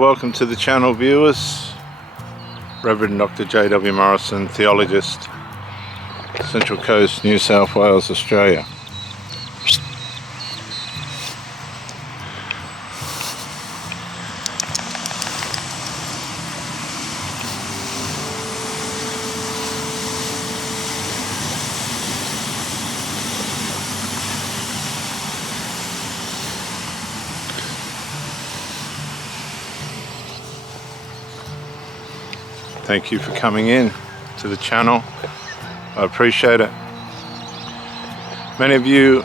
welcome to the channel, viewers. Reverend Dr. J.W. Morrison, theologist, Central Coast, New South Wales, Australia. Thank you for coming in to the channel. I appreciate it. Many of you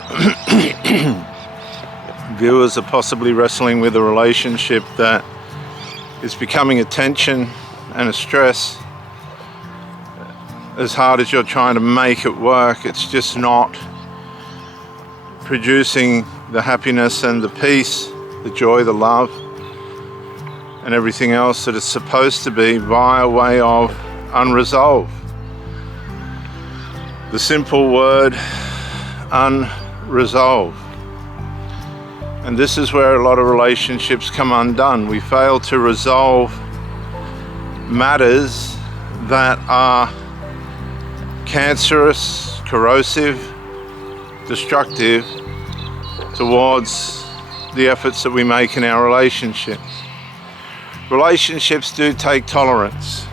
viewers are possibly wrestling with a relationship that is becoming a tension and a stress. As hard as you're trying to make it work, it's just not producing the happiness and the peace, the joy, the love, and everything else that it's supposed to be via way of unresolved. The simple word unresolved. And this is where a lot of relationships come undone. We fail to resolve matters that are cancerous, corrosive, destructive towards the efforts that we make in our relationships. Relationships do take tolerance.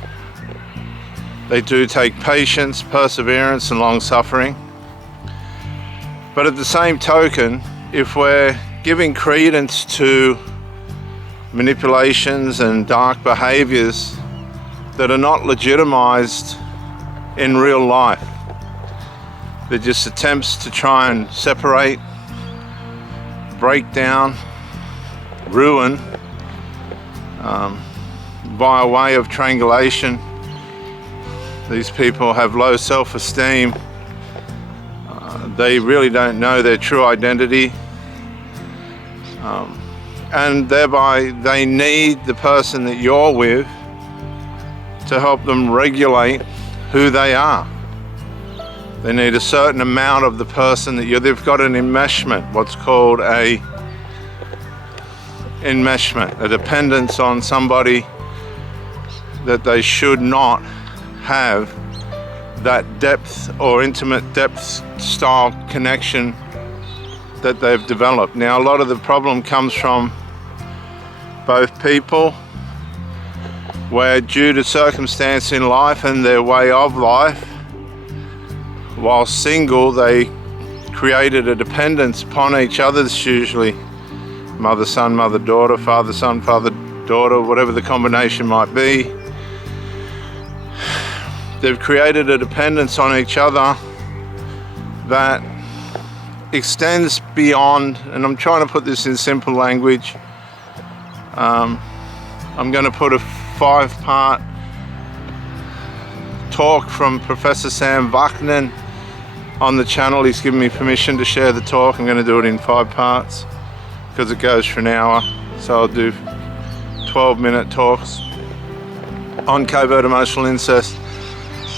They do take patience, perseverance, and long-suffering. But at the same token, if we're giving credence to manipulations and dark behaviors that are not legitimized in real life, they're just attempts to try and separate, break down, ruin, by way of triangulation. These people have low self-esteem. They really don't know their true identity, and thereby they need the person that you're with to help them regulate who they are. They need a certain amount of the person that they've got an enmeshment, what's called a enmeshment, a dependence on somebody that they should not have that depth or intimate depth style connection that they've developed. Now, a lot of the problem comes from both people, where due to circumstance in life and their way of life, while single, they created a dependence upon each other, usually mother, son, mother, daughter, father, son, father, daughter, whatever the combination might be. They've created a dependence on each other that extends beyond, and I'm trying to put this in simple language. I'm going to put a 5-part talk from Professor Sam Vaknin on the channel. He's given me permission to share the talk. I'm going to do it in 5 parts. Because it goes for an hour, so I'll do 12-minute talks on covert emotional incest.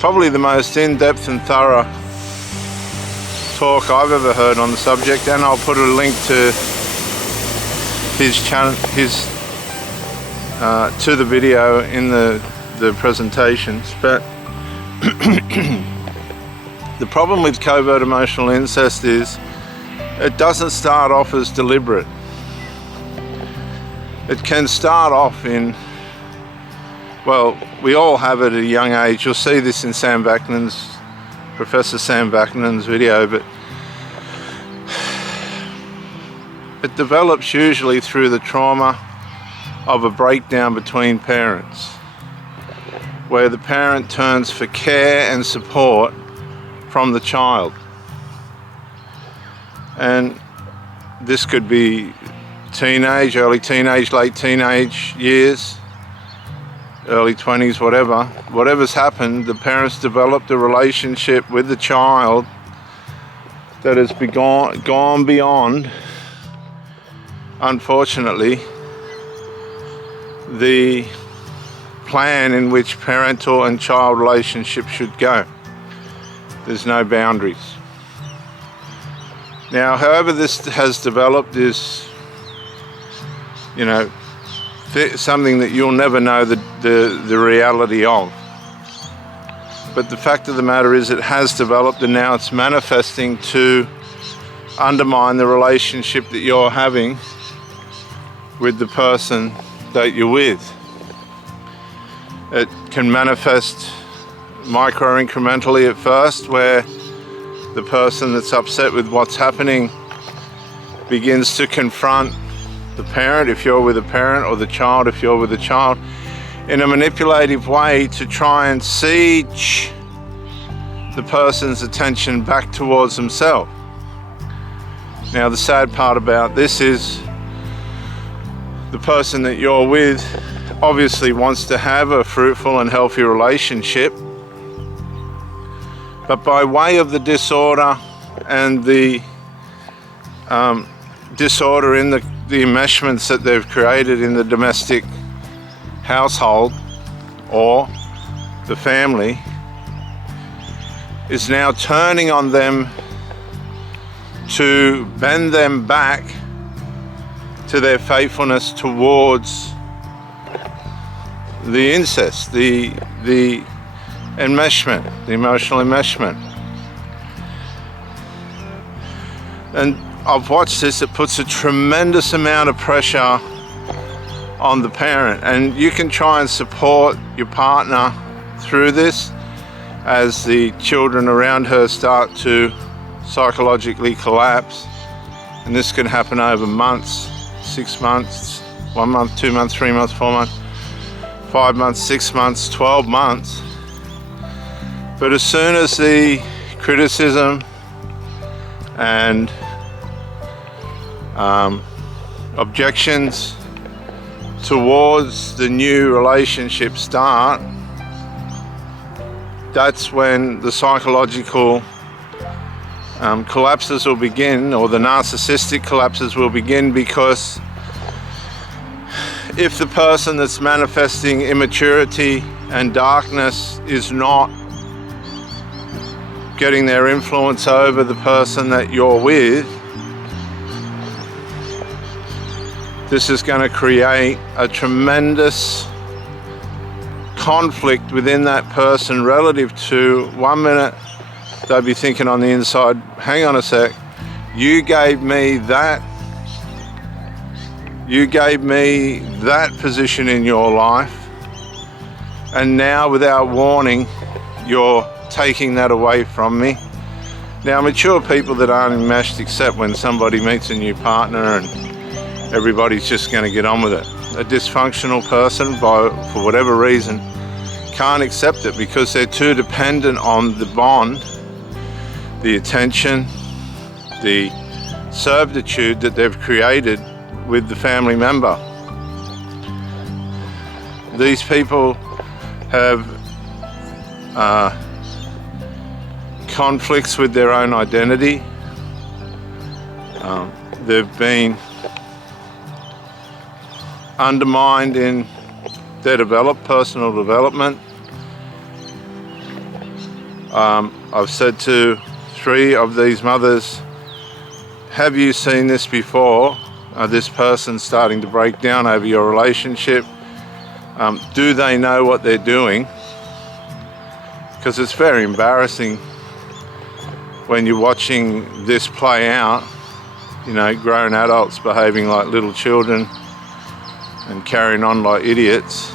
Probably the most in-depth and thorough talk I've ever heard on the subject, and I'll put a link to his channel, to the video in the presentations. But the problem with covert emotional incest is it doesn't start off as deliberate. It can start off in, well, we all have it at a young age. You'll see this in Professor Sam Vaknin's video, but it develops usually through the trauma of a breakdown between parents, where the parent turns for care and support from the child. And this could be teenage, early teenage, late teenage years, early 20s, whatever. Whatever's happened, the parents developed a relationship with the child that has gone beyond, unfortunately, the plan in which parental and child relationship should go. There's no boundaries. Now, however this has developed is, something that you'll never know the reality of. But the fact of the matter is it has developed, and now it's manifesting to undermine the relationship that you're having with the person that you're with. It can manifest micro-incrementally at first, where the person that's upset with what's happening begins to confront the parent, if you're with a parent, or the child, if you're with a child, in a manipulative way to try and siege the person's attention back towards themselves. Now, the sad part about this is the person that you're with obviously wants to have a fruitful and healthy relationship, but by way of the disorder and the disorder in the enmeshments that they've created in the domestic household or the family, is now turning on them to bend them back to their faithfulness towards the incest, the enmeshment, the emotional enmeshment. And I've watched this. It puts a tremendous amount of pressure on the parent, and you can try and support your partner through this as the children around her start to psychologically collapse, and this can happen over months, 6 months, 1 month, 2 months, 3 months, 4 months, 5 months, 6 months, 12 months. But as soon as the criticism and objections towards the new relationship start, that's when the psychological collapses will begin, or the narcissistic collapses will begin, because if the person that's manifesting immaturity and darkness is not getting their influence over the person that you're with, this is going to create a tremendous conflict within that person relative to, 1 minute they'll be thinking on the inside, hang on a sec, you gave me that position in your life, and now without warning you're taking that away from me. Now, mature people that aren't enmeshed accept when somebody meets a new partner and everybody's just going to get on with it. A dysfunctional person, for whatever reason, can't accept it because they're too dependent on the bond, the attention, the servitude that they've created with the family member. These people have conflicts with their own identity. They've been undermined in their personal development. I've said to 3 of these mothers, have you seen this before? This person starting to break down over your relationship? Do they know what they're doing? Because it's very embarrassing when you're watching this play out, grown adults behaving like little children and carrying on like idiots.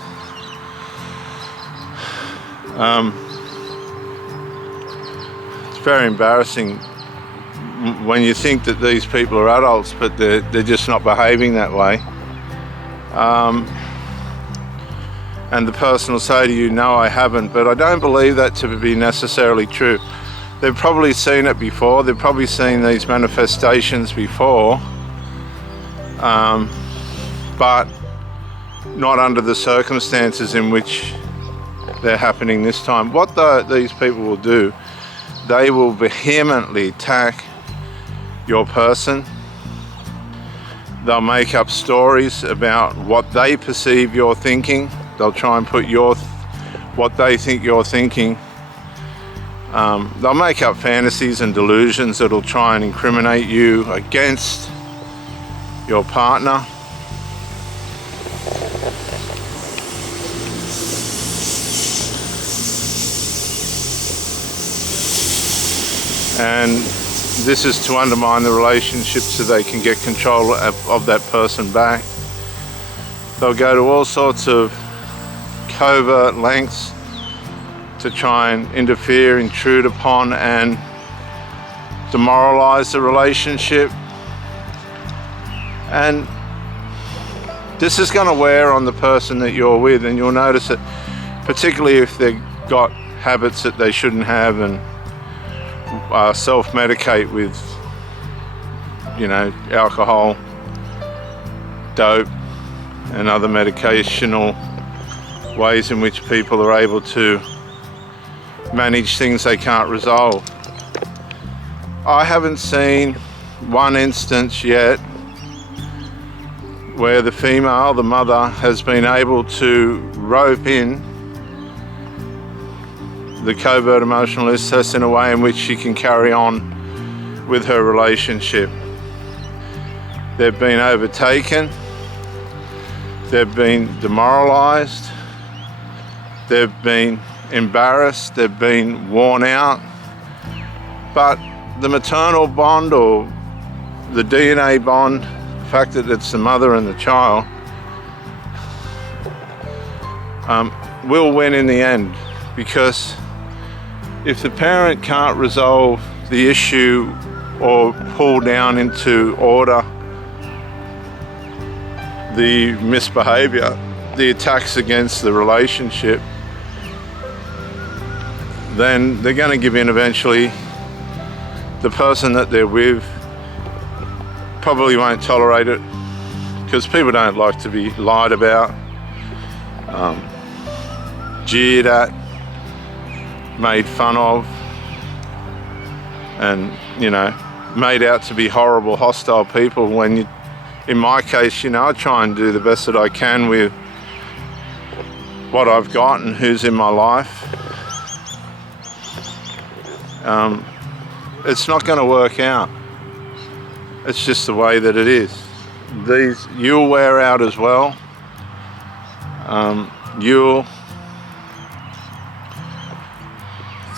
It's very embarrassing when you think that these people are adults, but they're just not behaving that way. And the person will say to you, no, I haven't, but I don't believe that to be necessarily true. They've probably seen it before, they've probably seen these manifestations before, but not under the circumstances in which they're happening this time. What these people will do, they will vehemently attack your person. They'll make up stories about what they perceive you're thinking. They'll try and put what they think you're thinking. They'll make up fantasies and delusions that'll try and incriminate you against your partner. and this is to undermine the relationship so they can get control of that person back. They'll go to all sorts of covert lengths to try and interfere, intrude upon, and demoralize the relationship. And this is going to wear on the person that you're with, and you'll notice it, particularly if they've got habits that they shouldn't have and self-medicate with, you know, alcohol, dope, and other medicational ways in which people are able to manage things they can't resolve. I haven't seen one instance yet where the female, the mother, has been able to rope in the covert emotional incest in a way in which she can carry on with her relationship. They've been overtaken, they've been demoralized, they've been embarrassed, they've been worn out, but the maternal bond or the DNA bond, the fact that it's the mother and the child, will win in the end. Because if the parent can't resolve the issue or pull down into order the misbehavior, the attacks against the relationship, then they're going to give in eventually. The person that they're with probably won't tolerate it, because people don't like to be lied about, jeered at, made fun of, and, you know, made out to be horrible, hostile people. When you, in my case, you know, I try and do the best that I can with what I've got and who's in my life. It's not going to work out. It's just the way that it is. You'll wear out as well. You'll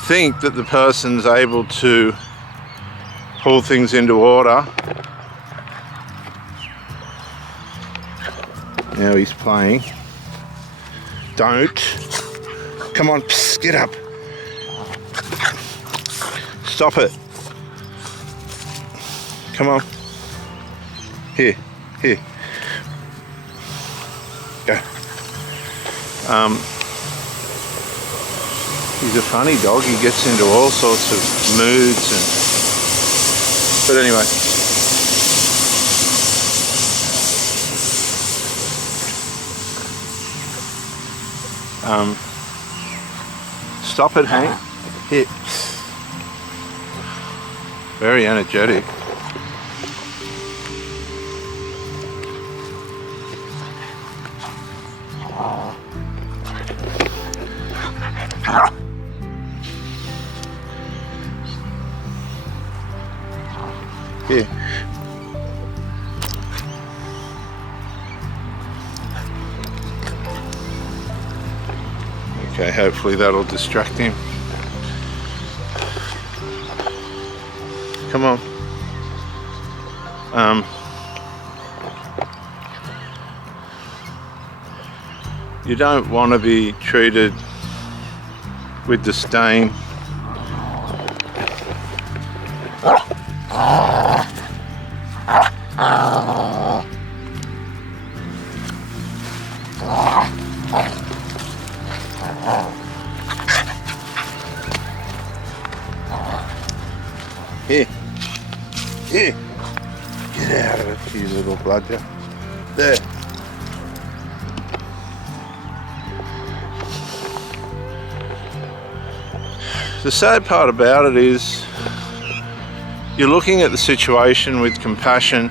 think that the person's able to pull things into order. Now he's playing. Don't. Come on, psst, get up. Stop it. Come on. Here. Go. He's a funny dog. He gets into all sorts of moods but anyway. Stop it, Hank. Here. Very energetic. Here. Okay, hopefully that'll distract him. Come on. You don't want to be treated with disdain. Here. Get out of it, you little bludger. There. The sad part about it is you're looking at the situation with compassion.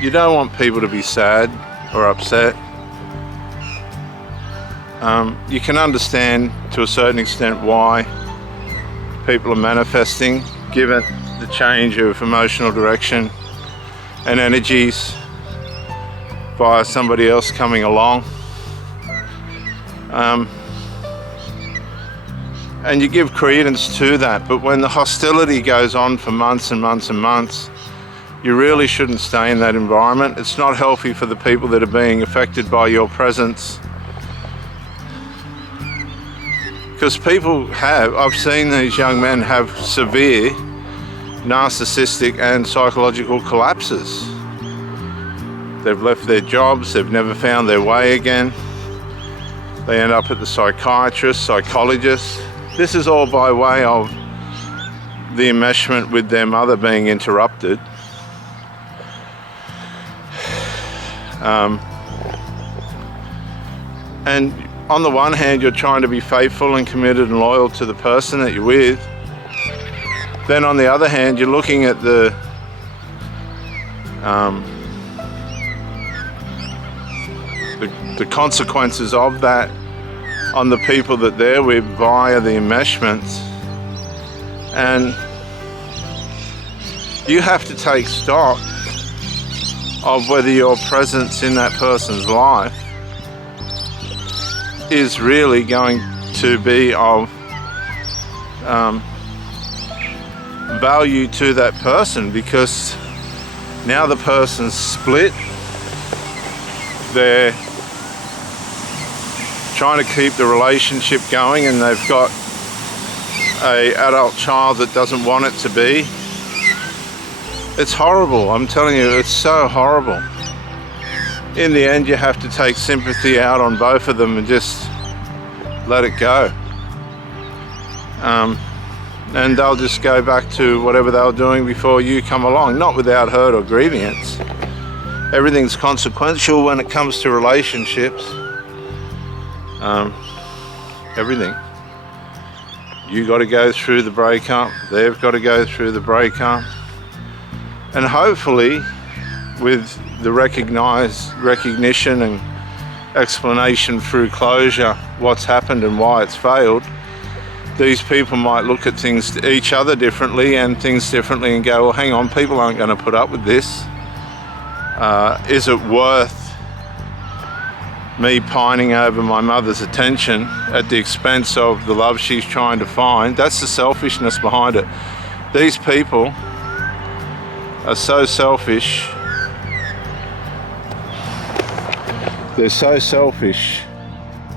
You don't want people to be sad or upset. You can understand to a certain extent why people are manifesting, given the change of emotional direction and energies via somebody else coming along. and you give credence to that. But when the hostility goes on for months and months and months, you really shouldn't stay in that environment. It's not healthy for the people that are being affected by your presence. Because people have, I've seen these young men have severe narcissistic and psychological collapses. They've left their jobs, they've never found their way again. They end up at the psychiatrist, psychologist. This is all by way of the enmeshment with their mother being interrupted. And on the one hand, you're trying to be faithful and committed and loyal to the person that you're with. Then on the other hand, you're looking at the consequences of that on the people that they're with via the enmeshments. And you have to take stock of whether your presence in that person's life is really going to be of value to that person, because now the person's split, they're trying to keep the relationship going, and they've got an adult child that doesn't want it to be. It's horrible, I'm telling you, it's so horrible. In the end, you have to take sympathy out on both of them and just let it go. And they'll just go back to whatever they were doing before you come along, not without hurt or grievance. Everything's consequential when it comes to relationships. Everything. You got to go through the breakup, they've got to go through the breakup. And hopefully, with the recognition and explanation through closure, what's happened and why it's failed, these people might look at things, each other differently and things differently, and go, well, hang on, people aren't going to put up with this. Is it worth me pining over my mother's attention at the expense of the love she's trying to find? That's the selfishness behind it. These people are so selfish. They're so selfish.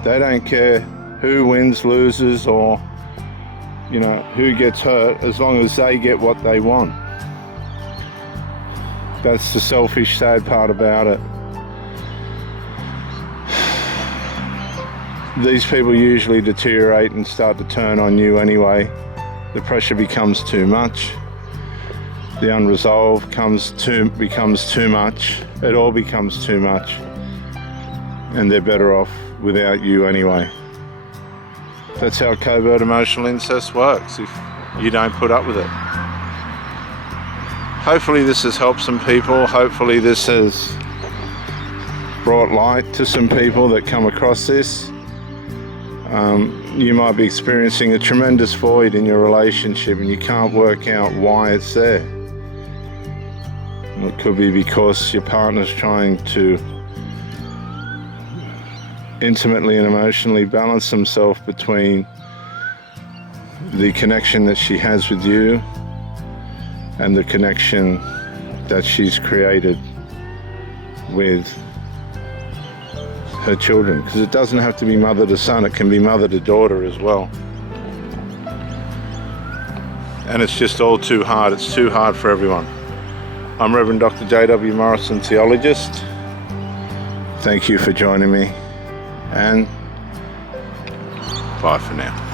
They don't care who wins, loses, or who gets hurt, as long as they get what they want. That's the selfish, sad part about it. These people usually deteriorate and start to turn on you anyway. The pressure becomes too much. The unresolved becomes too much. It all becomes too much. And they're better off without you anyway. That's how covert emotional incest works, if you don't put up with it. Hopefully this has helped some people. Hopefully this has brought light to some people that come across this. You might be experiencing a tremendous void in your relationship and you can't work out why it's there. It could be because your partner's trying to intimately and emotionally balance himself between the connection that she has with you and the connection that she's created with her children. Because it doesn't have to be mother to son, it can be mother to daughter as well. And it's just all too hard. It's too hard for everyone. I'm Reverend Dr. J.W. Morrison, theologist. Thank you for joining me, and bye for now.